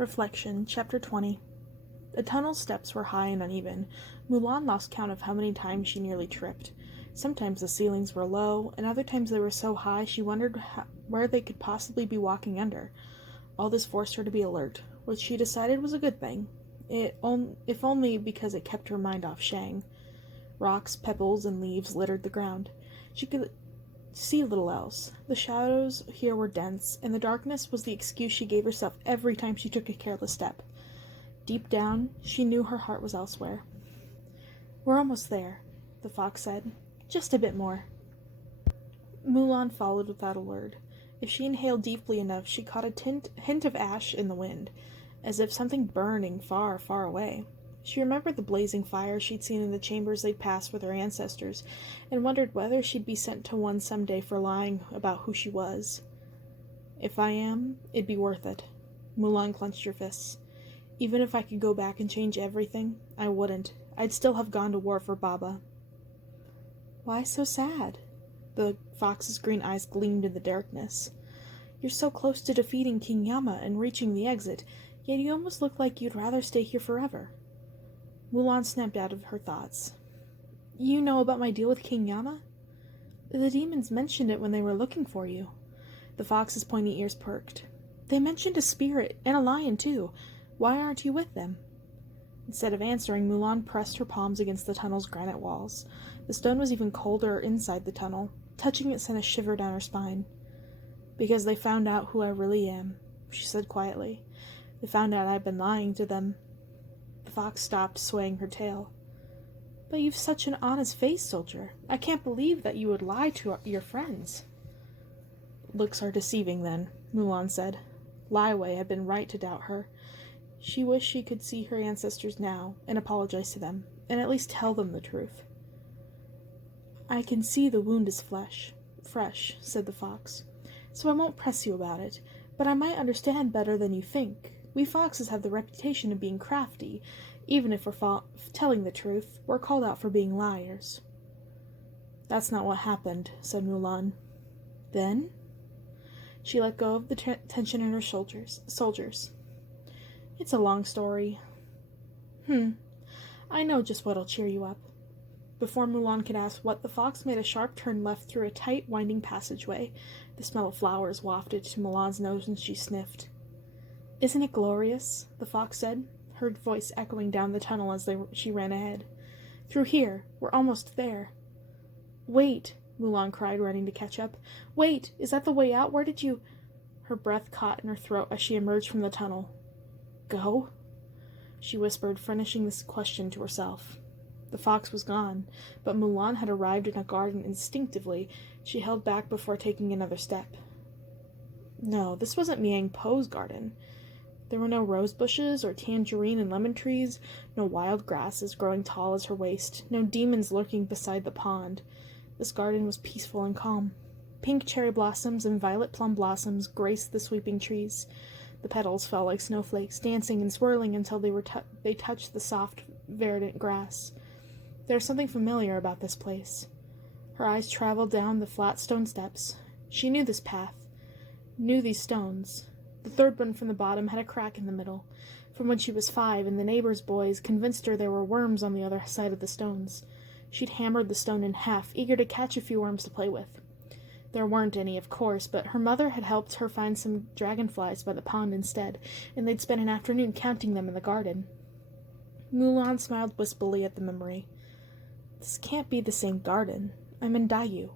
Reflection, Chapter 20. The tunnel steps were high and uneven. Mulan lost count of how many times she nearly tripped. Sometimes the ceilings were low, and other times they were so high she wondered where they could possibly be walking under. All this forced her to be alert, which she decided was a good thing, if only because it kept her mind off Shang. Rocks, pebbles, and leaves littered the ground. She could see little else. The shadows here were dense, and the darkness was the excuse she gave herself every time she took a careless step. Deep down, she knew her heart was elsewhere. "We're almost there," the fox said. "Just a bit more." Mulan followed without a word. If she inhaled deeply enough, she caught a hint of ash in the wind, as if something burning far, far away. She remembered the blazing fires she'd seen in the chambers they'd passed with her ancestors, and wondered whether she'd be sent to one someday for lying about who she was. "If I am, it'd be worth it." Mulan clenched her fists. "Even if I could go back and change everything, I wouldn't. I'd still have gone to war for Baba." "Why so sad?" The fox's green eyes gleamed in the darkness. "You're so close to defeating King Yama and reaching the exit, yet you almost look like you'd rather stay here forever." Mulan snapped out of her thoughts. "You know about my deal with King Yama? The demons mentioned it when they were looking for you." The fox's pointy ears perked. "They mentioned a spirit, and a lion too. Why aren't you with them?" Instead of answering, Mulan pressed her palms against the tunnel's granite walls. The stone was even colder inside the tunnel. Touching it sent a shiver down her spine. "Because they found out who I really am," she said quietly. "They found out I've been lying to them." The fox stopped, swaying her tail. "But you've such an honest face, soldier. I can't believe that you would lie to your friends." "Looks are deceiving, then," Mulan said. Lai Wei had been right to doubt her. She wished she could see her ancestors now, and apologize to them, and at least tell them the truth. "I can see the wound is fresh," said the fox, "so I won't press you about it, but I might understand better than you think. We foxes have the reputation of being crafty. Even if we're telling the truth, we're called out for being liars." "That's not what happened," said Mulan. "Then?" She let go of the tension in her shoulders. "It's a long story." I know just what'll cheer you up." Before Mulan could ask what, the fox made a sharp turn left through a tight, winding passageway. The smell of flowers wafted to Mulan's nose, and she sniffed. "Isn't it glorious?" the fox said, her voice echoing down the tunnel as she ran ahead. "Through here. We're almost there." "Wait!" Mulan cried, running to catch up. "Wait! Is that the way out? Where did you—" Her breath caught in her throat as she emerged from the tunnel. "Go?" she whispered, finishing this question to herself. The fox was gone, but Mulan had arrived in a garden. Instinctively, she held back before taking another step. No, this wasn't Meng Po's garden. There were no rose bushes or tangerine and lemon trees, no wild grasses growing tall as her waist, no demons lurking beside the pond. This garden was peaceful and calm. Pink cherry blossoms and violet plum blossoms graced the sweeping trees. The petals fell like snowflakes, dancing and swirling until they touched the soft, verdant grass. There was something familiar about this place. Her eyes traveled down the flat stone steps. She knew this path, knew these stones. The third one from the bottom had a crack in the middle, from when she was 5, and the neighbors' boys convinced her there were worms on the other side of the stones. She'd hammered the stone in half, eager to catch a few worms to play with. There weren't any, of course, but her mother had helped her find some dragonflies by the pond instead, and they'd spent an afternoon counting them in the garden. Mulan smiled wistfully at the memory. This can't be the same garden. I'm in Dayu.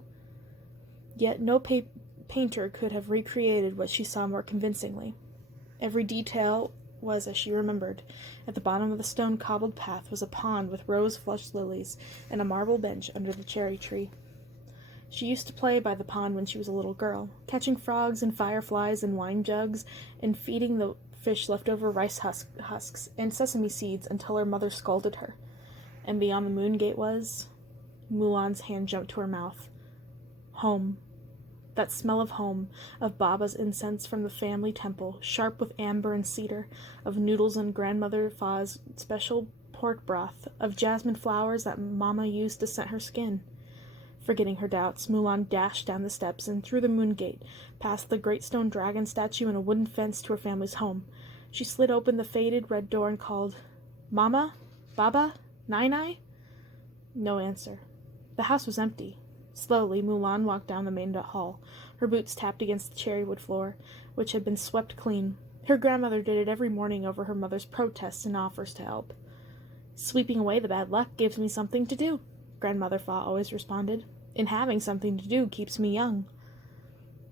Yet no painter could have recreated what she saw more convincingly. Every detail was as she remembered. At the bottom of the stone-cobbled path was a pond with rose-flushed lilies and a marble bench under the cherry tree. She used to play by the pond when she was a little girl, catching frogs and fireflies and wine jugs, and feeding the fish leftover rice husks and sesame seeds until her mother scolded her. And beyond the moon gate was... Mulan's hand jumped to her mouth. Home. That smell of home, of Baba's incense from the family temple, sharp with amber and cedar, of noodles and Grandmother Fa's special pork broth, of jasmine flowers that Mama used to scent her skin. Forgetting her doubts, Mulan dashed down the steps and through the moon gate, past the great stone dragon statue and a wooden fence to her family's home. She slid open the faded red door and called, "Mama? Baba? Nai-Nai?" No answer. The house was empty. Slowly, Mulan walked down the main hall. Her boots tapped against the cherrywood floor, which had been swept clean. Her grandmother did it every morning over her mother's protests and offers to help. "Sweeping away the bad luck gives me something to do," Grandmother Fa always responded. "And having something to do keeps me young."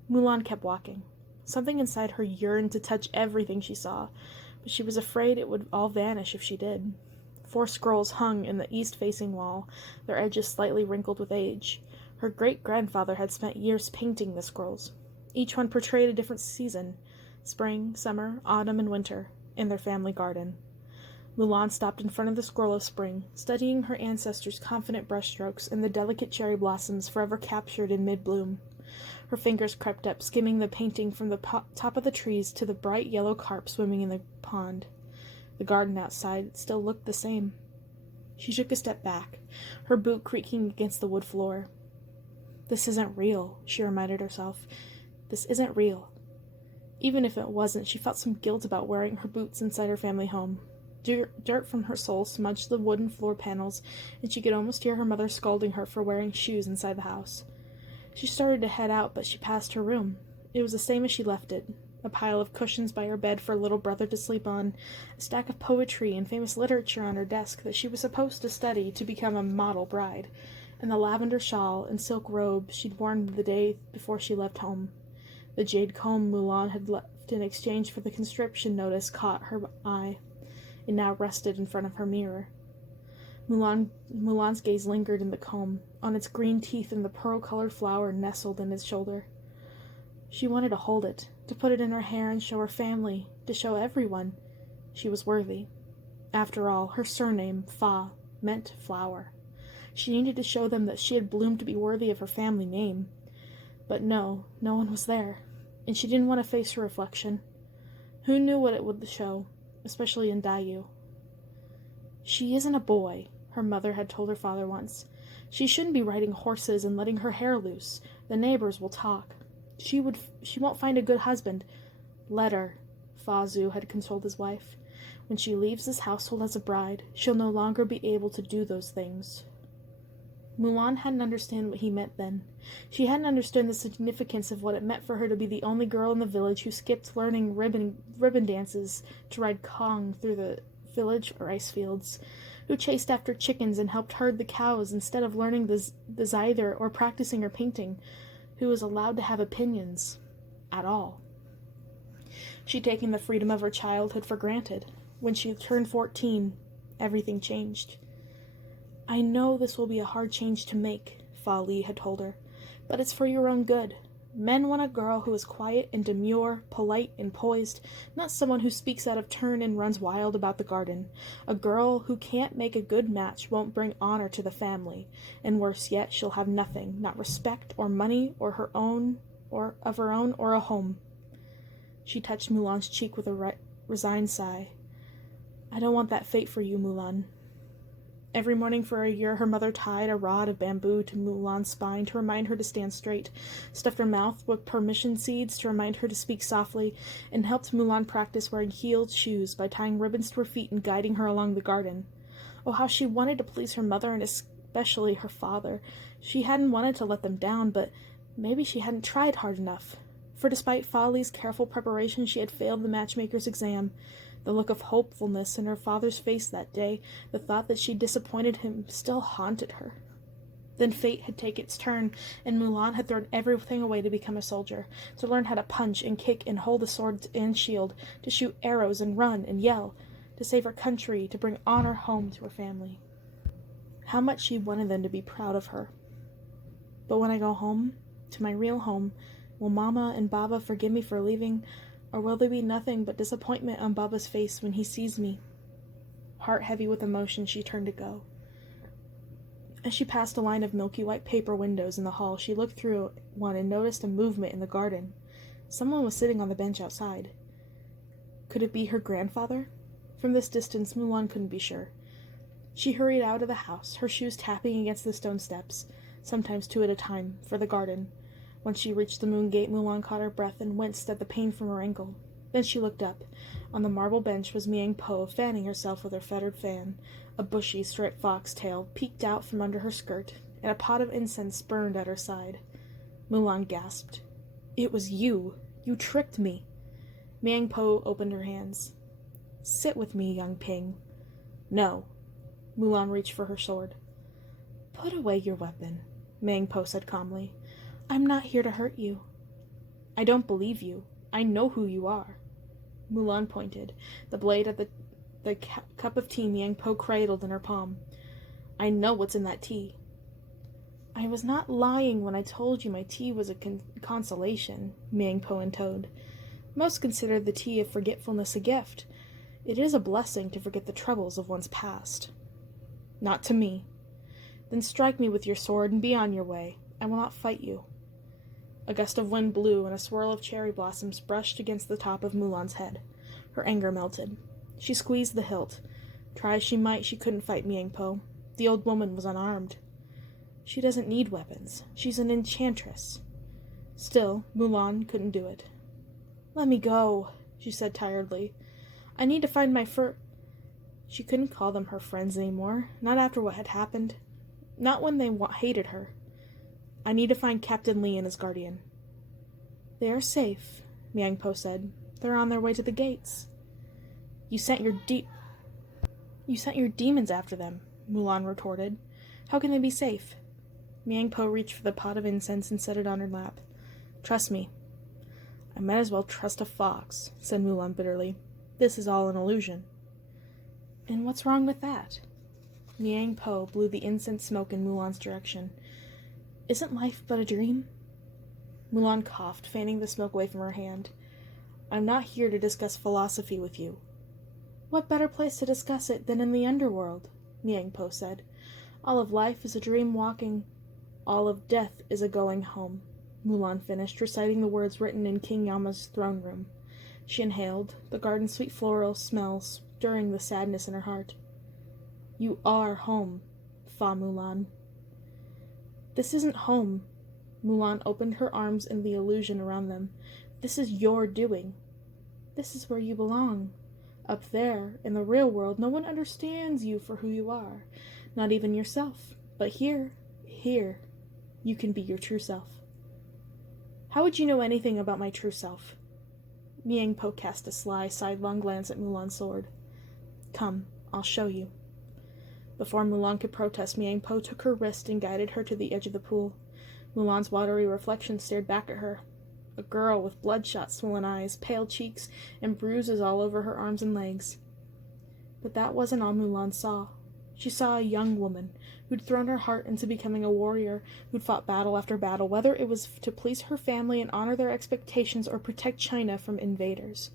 Mulan kept walking. Something inside her yearned to touch everything she saw, but she was afraid it would all vanish if she did. 4 scrolls hung in the east-facing wall, their edges slightly wrinkled with age. Her great-grandfather had spent years painting the scrolls. Each one portrayed a different season: spring, summer, autumn, and winter, in their family garden. Mulan stopped in front of the scroll of spring, studying her ancestors' confident brushstrokes and the delicate cherry blossoms forever captured in mid-bloom. Her fingers crept up, skimming the painting from the top of the trees to the bright yellow carp swimming in the pond. The garden outside still looked the same. She took a step back, her boot creaking against the wood floor. "This isn't real," she reminded herself. "This isn't real." Even if it wasn't, she felt some guilt about wearing her boots inside her family home. Dirt from her sole smudged the wooden floor panels, and she could almost hear her mother scolding her for wearing shoes inside the house. She started to head out, but she passed her room. It was the same as she left it. A pile of cushions by her bed for a little brother to sleep on, a stack of poetry and famous literature on her desk that she was supposed to study to become a model bride, and the lavender shawl and silk robe she'd worn the day before she left home. The jade comb Mulan had left in exchange for the conscription notice caught her eye. It now rested in front of her mirror. Mulan's gaze lingered in the comb, on its green teeth and the pearl-colored flower nestled in its shoulder. She wanted to hold it, to put it in her hair and show her family, to show everyone she was worthy. After all, her surname, Fa, meant flower. She needed to show them that she had bloomed to be worthy of her family name. But no one was there, and she didn't want to face her reflection. Who knew what it would show, especially in Dayu? "She isn't a boy," her mother had told her father once. "She shouldn't be riding horses and letting her hair loose. The neighbors will talk. She won't find a good husband." "Let her," Fa Zhu had consoled his wife. "When she leaves this household as a bride, she'll no longer be able to do those things." Mulan hadn't understood what he meant then. She hadn't understood the significance of what it meant for her to be the only girl in the village who skipped learning ribbon dances to ride Kong through the village rice fields, who chased after chickens and helped herd the cows instead of learning the zither or practicing her painting, who was allowed to have opinions at all. She'd taken the freedom of her childhood for granted. When she turned 14, everything changed. "I know this will be a hard change to make," Fa Li had told her, "but it's for your own good. Men want a girl who is quiet and demure, polite and poised, not someone who speaks out of turn and runs wild about the garden. A girl who can't make a good match won't bring honor to the family, and worse yet, she'll have nothing, not respect or money or her own or a home." She touched Mulan's cheek with a resigned sigh. "I don't want that fate for you, Mulan." Every morning for a year, her mother tied a rod of bamboo to Mulan's spine to remind her to stand straight, stuffed her mouth with permission seeds to remind her to speak softly, and helped Mulan practice wearing heeled shoes by tying ribbons to her feet and guiding her along the garden. Oh, how she wanted to please her mother and especially her father. She hadn't wanted to let them down, but maybe she hadn't tried hard enough. For despite Fa Li's careful preparation, she had failed the matchmaker's exam. The look of hopefulness in her father's face that day, the thought that she'd disappointed him, still haunted her. Then fate had taken its turn, and Mulan had thrown everything away to become a soldier, to learn how to punch and kick and hold a sword and shield, to shoot arrows and run and yell, to save her country, to bring honor home to her family. How much she wanted them to be proud of her. But when I go home, to my real home, will Mama and Baba forgive me for leaving, or will there be nothing but disappointment on Baba's face when he sees me? Heart heavy with emotion, she turned to go. As she passed a line of milky white paper windows in the hall, she looked through one and noticed a movement in the garden. Someone was sitting on the bench outside. Could it be her grandfather? From this distance, Mulan couldn't be sure. She hurried out of the house, her shoes tapping against the stone steps, sometimes 2 at a time, for the garden. Once she reached the moon gate, Mulan caught her breath and winced at the pain from her ankle. Then she looked up. On the marble bench was Meng Po, fanning herself with her fettered fan. A bushy, striped foxtail peeked out from under her skirt, and a pot of incense burned at her side. Mulan gasped. "It was you! You tricked me!" Meng Po opened her hands. "Sit with me, young Ping." "No." Mulan reached for her sword. "Put away your weapon," Meng Po said calmly. "I'm not here to hurt you." "I don't believe you. I know who you are." Mulan pointed, the blade at the cup of tea Meng Po cradled in her palm. "I know what's in that tea." "I was not lying when I told you my tea was a consolation," Meng Po intoned. "Most consider the tea of forgetfulness a gift. It is a blessing to forget the troubles of one's past." "Not to me." "Then strike me with your sword and be on your way. I will not fight you." A gust of wind blew, and a swirl of cherry blossoms brushed against the top of Mulan's head. Her anger melted. She squeezed the hilt. Try as she might, she couldn't fight Meng Po. The old woman was unarmed. "She doesn't need weapons. She's an enchantress." Still, Mulan couldn't do it. "Let me go," she said tiredly. "I need to find my She couldn't call them her friends anymore, not after what had happened. Not when they hated her. "I need to find Captain Li and his guardian." "They are safe," Meng Po said. "They're on their way to the gates." You sent your demons after them," Mulan retorted. "How can they be safe?" Meng Po reached for the pot of incense and set it on her lap. "Trust me." "I might as well trust a fox," said Mulan bitterly. "This is all an illusion." "And what's wrong with that?" Meng Po blew the incense smoke in Mulan's direction. "Isn't life but a dream?" Mulan coughed, fanning the smoke away from her hand. "I'm not here to discuss philosophy with you." "What better place to discuss it than in the underworld?" Meng Po said. "All of life is a dream walking. All of death is a going home," Mulan finished, reciting the words written in King Yama's throne room. She inhaled, the garden's sweet floral smell stirring the sadness in her heart. "You are home, Fa Mulan." "This isn't home." Mulan opened her arms in the illusion around them. "This is your doing. This is where you belong. Up there, in the real world, no one understands you for who you are. Not even yourself. But here, you can be your true self." "How would you know anything about my true self?" Meng Po cast a sly, sidelong glance at Mulan's sword. "Come, I'll show you." Before Mulan could protest, Meng Po took her wrist and guided her to the edge of the pool. Mulan's watery reflection stared back at her. A girl with bloodshot, swollen eyes, pale cheeks, and bruises all over her arms and legs. But that wasn't all Mulan saw. She saw a young woman who'd thrown her heart into becoming a warrior, who'd fought battle after battle, whether it was to please her family and honor their expectations or protect China from invaders.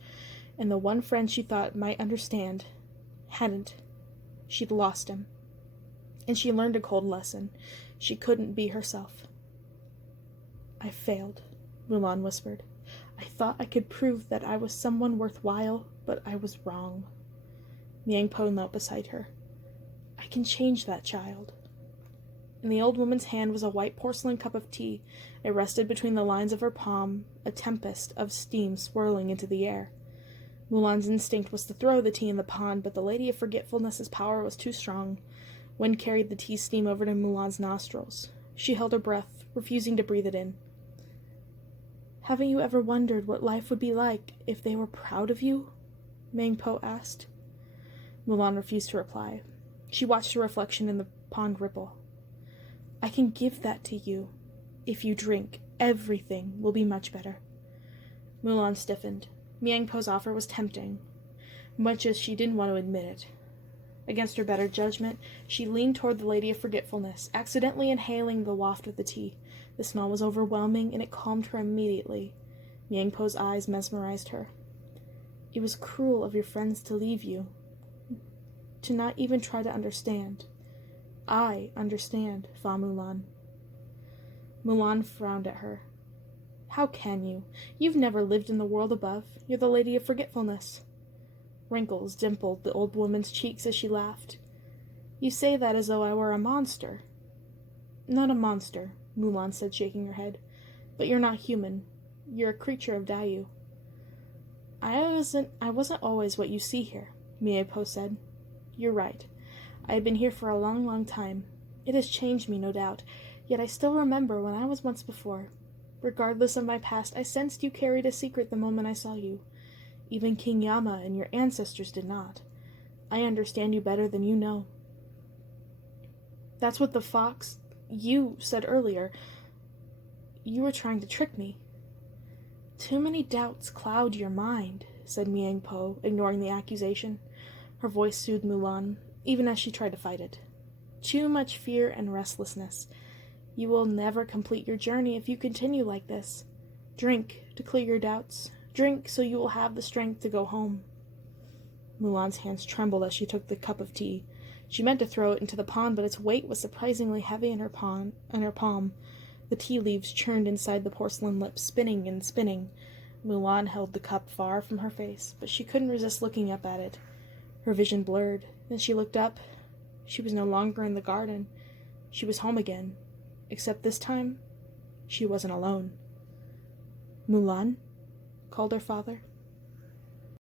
And the one friend she thought might understand hadn't. She'd lost him. And she learned a cold lesson. She couldn't be herself. "I failed," Mulan whispered. "I thought I could prove that I was someone worthwhile, but I was wrong." Meng Po knelt beside her. "I can change that child." In the old woman's hand was a white porcelain cup of tea. It rested between the lines of her palm, a tempest of steam swirling into the air. Mulan's instinct was to throw the tea in the pond, but the Lady of Forgetfulness's power was too strong. Wind carried the tea steam over to Mulan's nostrils. She held her breath, refusing to breathe it in. "Haven't you ever wondered what life would be like if they were proud of you?" Meng Po asked. Mulan refused to reply. She watched her reflection in the pond ripple. "I can give that to you. If you drink, everything will be much better." Mulan stiffened. Meng Po's offer was tempting, much as she didn't want to admit it. Against her better judgment, she leaned toward the Lady of Forgetfulness, accidentally inhaling the waft of the tea. The smell was overwhelming, and it calmed her immediately. Meng Po's eyes mesmerized her. "It was cruel of your friends to leave you, to not even try to understand. I understand, Fa Mulan." Mulan frowned at her. "How can you? You've never lived in the world above. You're the Lady of Forgetfulness." Wrinkles dimpled the old woman's cheeks as she laughed. "You say that as though I were a monster." "Not a monster," Mulan said, shaking her head. "But you're not human. You're a creature of Dayu." I wasn't always what you see here, Meng Po said. You're right. I have been here for a long, long time. It has changed me, no doubt, yet I still remember when I was once before. Regardless of my past, I sensed you carried a secret the moment I saw you. Even King Yama and your ancestors did not. I understand you better than you know. That's what the fox you said earlier. You were trying to trick me. Too many doubts cloud your mind, said Meng Po, ignoring the accusation. Her voice soothed Mulan, even as she tried to fight it. Too much fear and restlessness. You will never complete your journey if you continue like this. Drink to clear your doubts. Drink so you will have the strength to go home. Mulan's hands trembled as she took the cup of tea. She meant to throw it into the pond, but its weight was surprisingly heavy in her palm. The tea leaves churned inside the porcelain lips, spinning and spinning. Mulan held the cup far from her face, but she couldn't resist looking up at it. Her vision blurred. Then she looked up. She was no longer in the garden. She was home again. Except this time, she wasn't alone. Mulan, called her father.